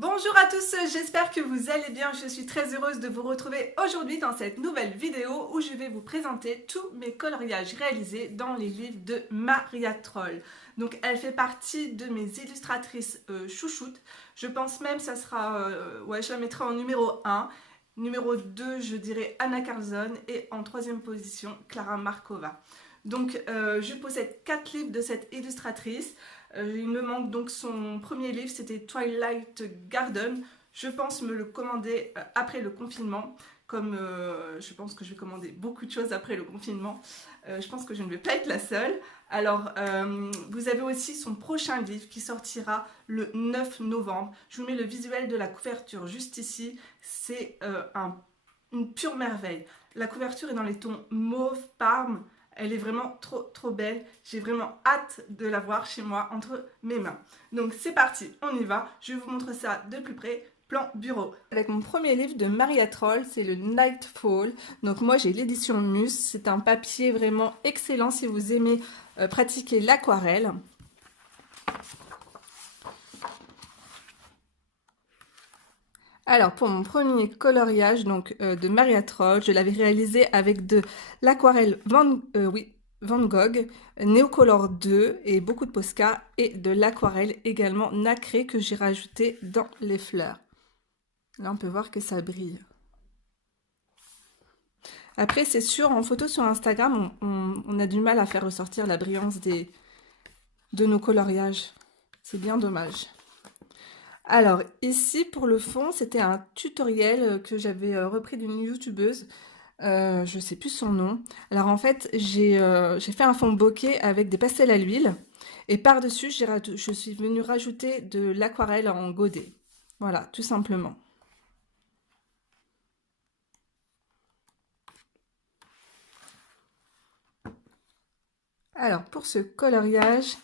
Bonjour à tous, j'espère que vous allez bien. Je suis très heureuse de vous retrouver aujourd'hui dans cette nouvelle vidéo où je vais vous présenter tous mes coloriages réalisés dans les livres de Maria Troll. Donc elle fait partie de mes illustratrices chouchoutes. Je pense même que ça sera, je la mettrai en numéro 1. Numéro 2, je dirais Anna Carlson et en troisième position, Clara Markova. Donc je possède 4 livres de cette illustratrice. Il me manque donc son premier livre, c'était Twilight Garden. Je pense me le commander après le confinement. Comme je pense que je vais commander beaucoup de choses après le confinement, je pense que je ne vais pas être la seule. Alors, vous avez aussi son prochain livre qui sortira le 9 novembre. Je vous mets le visuel de la couverture juste ici. C'est une pure merveille. La couverture est dans les tons mauve, parme. Elle est vraiment trop belle. J'ai vraiment hâte de la voir chez moi entre mes mains. Donc c'est parti, on y va. Je vous montre ça de plus près. Plan bureau. Avec mon premier livre de Maria Troll, c'est le Nightfall. Donc moi j'ai l'édition Mus. C'est un papier vraiment excellent si vous aimez pratiquer l'aquarelle. Alors pour mon premier coloriage donc de Maria Troll, je l'avais réalisé avec de l'aquarelle Van Gogh, Neocolor 2 et beaucoup de Posca et de l'aquarelle également nacrée que j'ai rajouté dans les fleurs. Là on peut voir que ça brille. Après c'est sûr en photo sur Instagram on a du mal à faire ressortir la brillance de nos coloriages. C'est bien dommage. Alors ici pour le fond c'était un tutoriel que j'avais repris d'une youtubeuse, je sais plus son nom. Alors en fait j'ai fait un fond bokeh avec des pastels à l'huile et par dessus je suis venue rajouter de l'aquarelle en godet, voilà tout simplement. Alors pour ce coloriage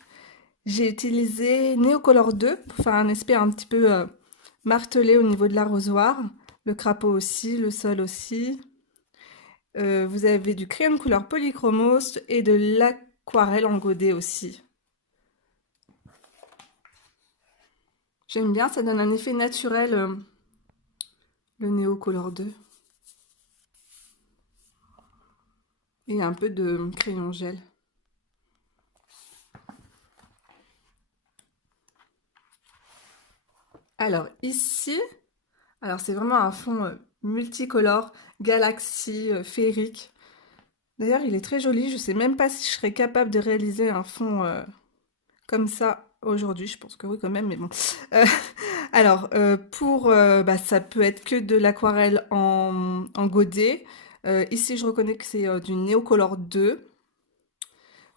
j'ai utilisé Neocolor 2 pour faire un aspect un petit peu martelé au niveau de l'arrosoir, le crapaud aussi, le sol aussi. Vous avez du crayon de couleur polychromos et de l'aquarelle en godet aussi. J'aime bien, ça donne un effet naturel, le Neocolor 2. Et un peu de crayon gel. Alors ici, c'est vraiment un fond multicolore, galaxie, féerique. D'ailleurs, il est très joli. Je ne sais même pas si je serais capable de réaliser un fond comme ça aujourd'hui. Je pense que oui quand même, mais bon. Ça peut être que de l'aquarelle en godet. Ici, je reconnais que c'est du Neocolor 2.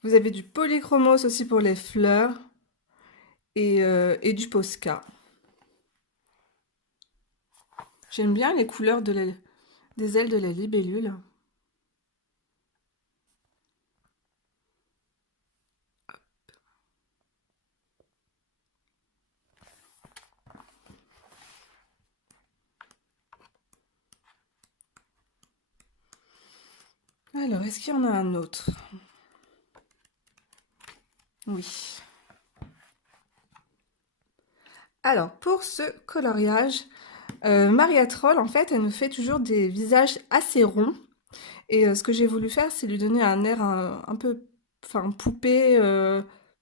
Vous avez du polychromos aussi pour les fleurs et du Posca. J'aime bien les couleurs des ailes de la libellule. Alors, est-ce qu'il y en a un autre? Oui. Alors, pour ce coloriage, Maria Troll, en fait, elle nous fait toujours des visages assez ronds. Et ce que j'ai voulu faire, c'est lui donner un air un peu, poupée,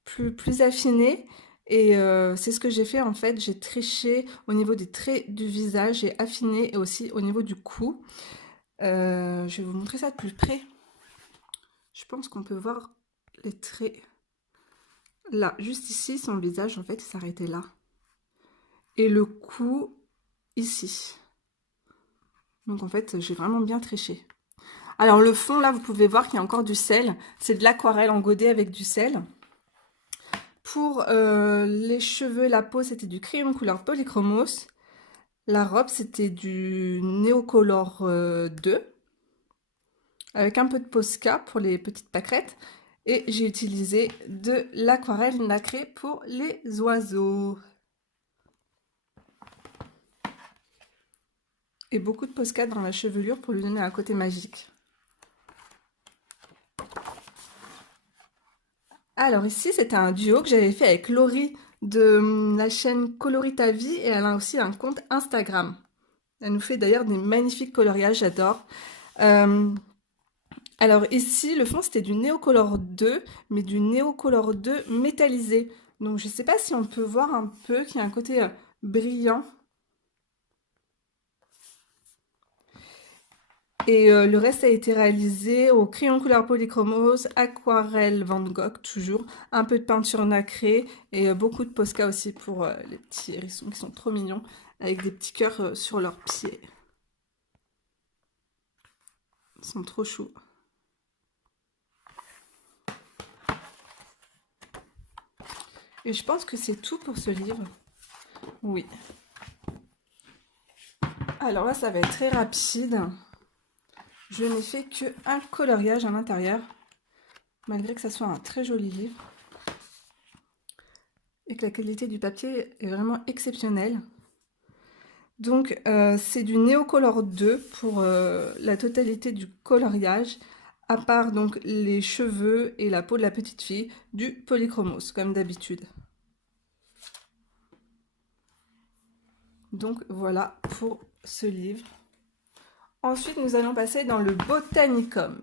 plus affiné. Et c'est ce que j'ai fait, en fait. J'ai triché au niveau des traits du visage, j'ai affiné et aussi au niveau du cou. Je vais vous montrer ça de plus près. Je pense qu'on peut voir les traits. Là, juste ici, son visage, en fait, il s'arrêtait là. Et le cou, ici. Donc, en fait, j'ai vraiment bien triché. Alors, le fond, là, vous pouvez voir qu'il y a encore du sel. C'est de l'aquarelle en godet avec du sel. Pour les cheveux, la peau, c'était du crayon couleur polychromos. La robe, c'était du Neocolor 2. Avec un peu de Posca pour les petites pâquerettes. Et j'ai utilisé de l'aquarelle nacrée pour les oiseaux. Et beaucoup de Posca dans la chevelure pour lui donner un côté magique. Alors ici, c'était un duo que j'avais fait avec Laurie de la chaîne Coloris ta vie et elle a aussi un compte Instagram. Elle nous fait d'ailleurs des magnifiques coloriages, j'adore. Euh, alors ici, le fond c'était du Neocolor 2, mais du Neocolor 2 métallisé. Donc je ne sais pas si on peut voir un peu qu'il y a un côté brillant. Et le reste a été réalisé au crayon couleur polychromose, aquarelle Van Gogh toujours, un peu de peinture nacrée et beaucoup de Posca aussi pour les petits hérissons qui sont trop mignons avec des petits cœurs sur leurs pieds. Ils sont trop choux. Et je pense que c'est tout pour ce livre. Oui. Alors là, ça va être très rapide. Je n'ai fait qu'un coloriage à l'intérieur, malgré que ça soit un très joli livre. Et que la qualité du papier est vraiment exceptionnelle. Donc c'est du Neocolor 2 pour la totalité du coloriage, à part donc les cheveux et la peau de la petite fille, du polychromos comme d'habitude. Donc voilà pour ce livre. Ensuite nous allons passer dans le Botanicum.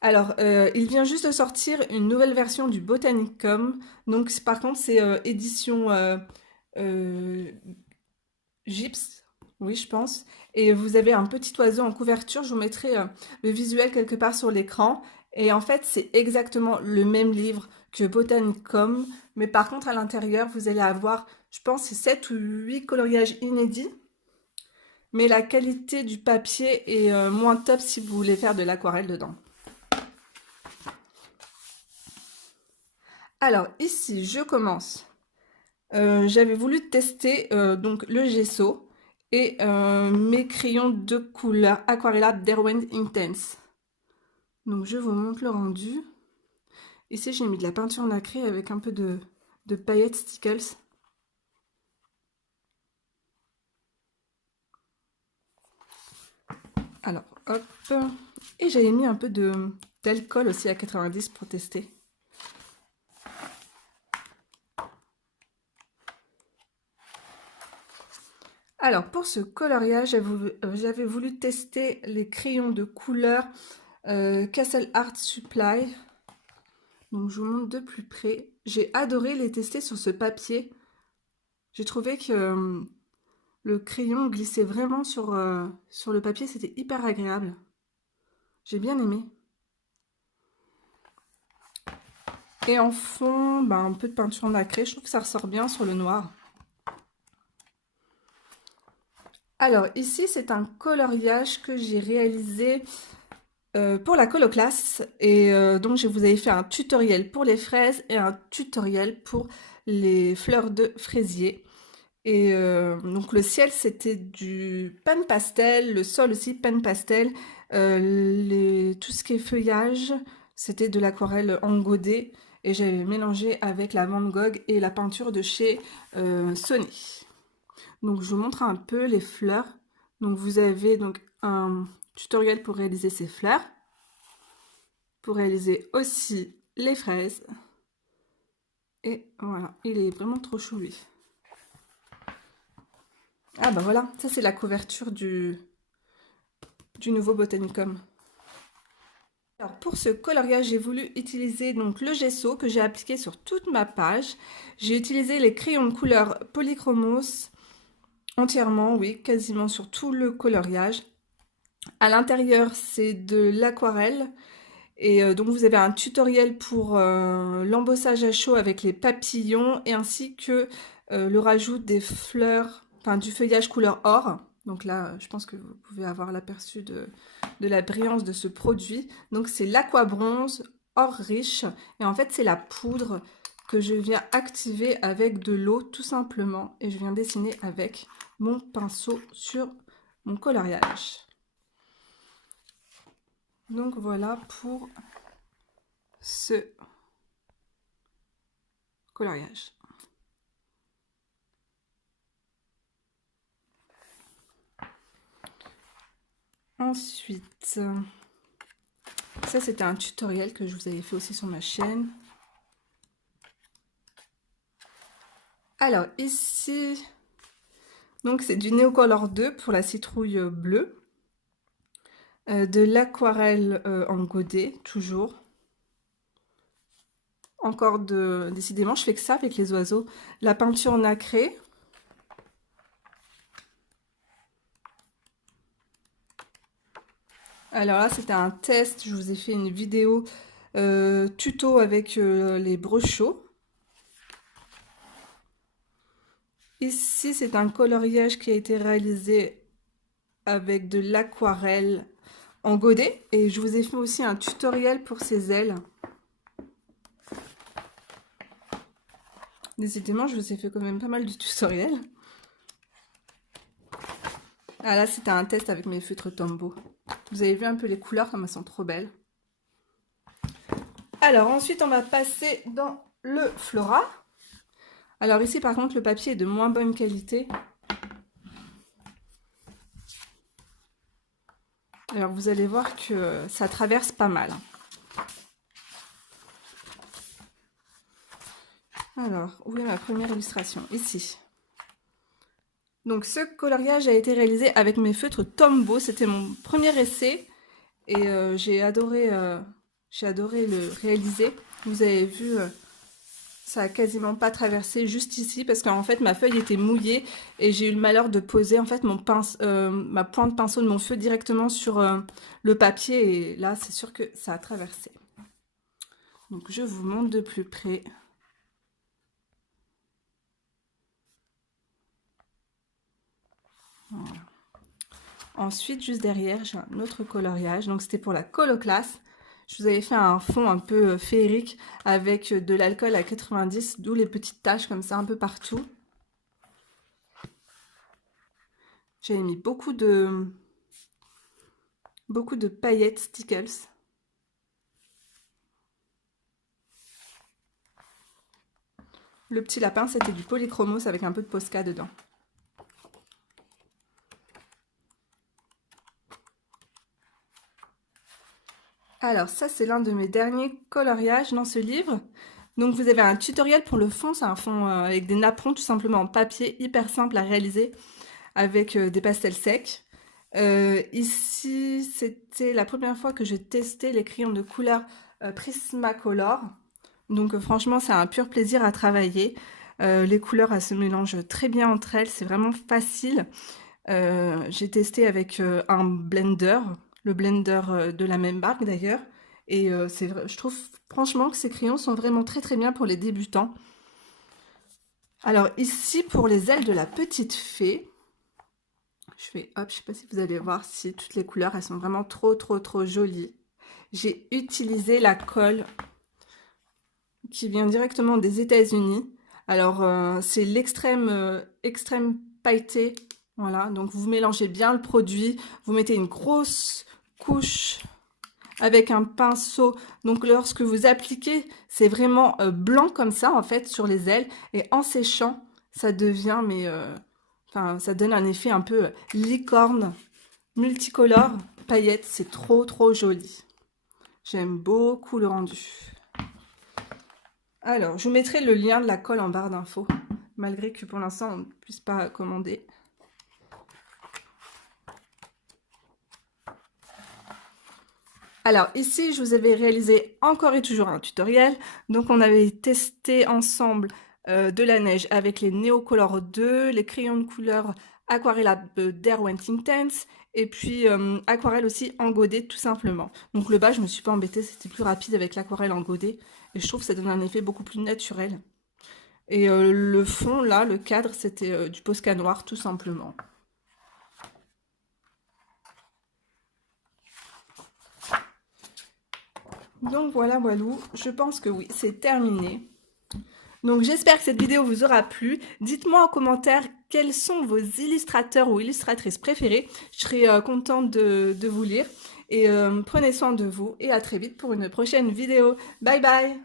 Alors il vient juste de sortir une nouvelle version du Botanicum, donc par contre c'est édition gypse. Oui, je pense. Et vous avez un petit oiseau en couverture. Je vous mettrai le visuel quelque part sur l'écran. Et en fait, c'est exactement le même livre que Botanicum. Mais par contre, à l'intérieur, vous allez avoir, je pense, 7 ou 8 coloriages inédits. Mais la qualité du papier est moins top si vous voulez faire de l'aquarelle dedans. Alors, ici, je commence. J'avais voulu tester donc le gesso et mes crayons de couleur Aquarella Derwent Intense. Donc je vous montre le rendu. Ici j'ai mis de la peinture nacrée avec un peu de paillettes stickles. Alors hop. Et j'avais mis un peu d'alcool aussi à 90 pour tester. Alors pour ce coloriage, j'avais voulu tester les crayons de couleur Castle Art Supply. Donc je vous montre de plus près. J'ai adoré les tester sur ce papier. J'ai trouvé que le crayon glissait vraiment sur le papier, c'était hyper agréable. J'ai bien aimé. Et en fond, un peu de peinture nacrée, je trouve que ça ressort bien sur le noir. Alors ici, c'est un coloriage que j'ai réalisé pour la coloclasse. Et donc, je vous avais fait un tutoriel pour les fraises et un tutoriel pour les fleurs de fraisier. Et donc, le ciel, c'était du pan pastel, le sol aussi, pan pastel. Tout ce qui est feuillage, c'était de l'aquarelle engodée. Et j'avais mélangé avec la Van Gogh et la peinture de chez Sony. Donc, je vous montre un peu les fleurs. Donc, vous avez donc un tutoriel pour réaliser ces fleurs. Pour réaliser aussi les fraises. Et voilà, il est vraiment trop chou lui. Ah bah voilà, ça c'est la couverture du nouveau Botanicum. Alors pour ce coloriage, j'ai voulu utiliser donc le gesso que j'ai appliqué sur toute ma page. J'ai utilisé les crayons de couleur Polychromos entièrement, oui, quasiment sur tout le coloriage. À l'intérieur, c'est de l'aquarelle. Et donc vous avez un tutoriel pour l'embossage à chaud avec les papillons et ainsi que le rajout des fleurs, enfin du feuillage couleur or. Donc là, je pense que vous pouvez avoir l'aperçu de la brillance de ce produit. Donc c'est l'Aqua Bronze or riche. Et en fait, c'est la poudre que je viens activer avec de l'eau tout simplement. Et je viens dessiner avec mon pinceau sur mon coloriage. Donc voilà pour ce coloriage. Ensuite, ça c'était un tutoriel que je vous avais fait aussi sur ma chaîne. Alors ici, donc c'est du Neocolor 2 pour la citrouille bleue. De l'aquarelle en godet, toujours. Encore décidément, je fais que ça avec les oiseaux. La peinture nacrée. Alors là, c'était un test. Je vous ai fait une vidéo tuto avec les brochaux. Ici, c'est un coloriage qui a été réalisé avec de l'aquarelle en godet. Et je vous ai fait aussi un tutoriel pour ses ailes. Décidément, je vous ai fait quand même pas mal de tutoriels. Ah là, c'était un test avec mes feutres Tombow. Vous avez vu un peu les couleurs, comme elles sont trop belles. Alors, ensuite, on va passer dans le Flora. Alors ici, par contre, le papier est de moins bonne qualité. Alors, vous allez voir que ça traverse pas mal. Alors, où est ma première illustration? Ici. Donc, ce coloriage a été réalisé avec mes feutres Tombow. C'était mon premier essai et j'ai adoré le réaliser. Vous avez vu, ça a quasiment pas traversé juste ici parce qu'en fait, ma feuille était mouillée et j'ai eu le malheur de poser en fait ma pointe de pinceau de mon feu directement sur le papier et là, c'est sûr que ça a traversé. Donc, je vous montre de plus près. Voilà. Ensuite, juste derrière, j'ai un autre coloriage. Donc, c'était pour la coloclasse. Je vous avais fait un fond un peu féerique avec de l'alcool à 90, d'où les petites taches comme ça un peu partout. J'ai mis beaucoup de paillettes stickles. Le petit lapin, c'était du polychromos avec un peu de Posca dedans. Alors ça, c'est l'un de mes derniers coloriages dans ce livre. Donc vous avez un tutoriel pour le fond, c'est un fond avec des napperons tout simplement en papier, hyper simple à réaliser avec des pastels secs. Ici, c'était la première fois que j'ai testé les crayons de couleur Prismacolor. Donc franchement, c'est un pur plaisir à travailler. Les couleurs, elles se mélangent très bien entre elles, c'est vraiment facile. J'ai testé avec un blender, le blender de la même marque d'ailleurs. Et je trouve franchement que ces crayons sont vraiment très très bien pour les débutants. Alors ici, pour les ailes de la petite fée, je fais hop, je sais pas si vous allez voir si toutes les couleurs, elles sont vraiment trop jolies. J'ai utilisé la colle qui vient directement des États-Unis. Alors c'est l'extrême extrême pailleté. Voilà, donc vous mélangez bien le produit, vous mettez une grosse couche avec un pinceau. Donc lorsque vous appliquez, c'est vraiment blanc comme ça en fait sur les ailes et en séchant, ça devient enfin ça donne un effet un peu licorne multicolore paillettes, c'est trop joli. J'aime beaucoup le rendu. Alors, je vous mettrai le lien de la colle en barre d'infos, malgré que pour l'instant on ne puisse pas commander. Alors ici, je vous avais réalisé encore et toujours un tutoriel. Donc on avait testé ensemble de la neige avec les Neocolor 2, les crayons de couleur Aquarelle Derwent Intense et puis aquarelle aussi en godet tout simplement. Donc le bas, je me suis pas embêtée, c'était plus rapide avec l'aquarelle en godet et je trouve que ça donne un effet beaucoup plus naturel. Et le fond là, le cadre, c'était du Posca noir tout simplement. Donc voilà, voilou, je pense que oui, c'est terminé. Donc j'espère que cette vidéo vous aura plu. Dites-moi en commentaire quels sont vos illustrateurs ou illustratrices préférés. Je serai contente de vous lire. Et prenez soin de vous et à très vite pour une prochaine vidéo. Bye bye!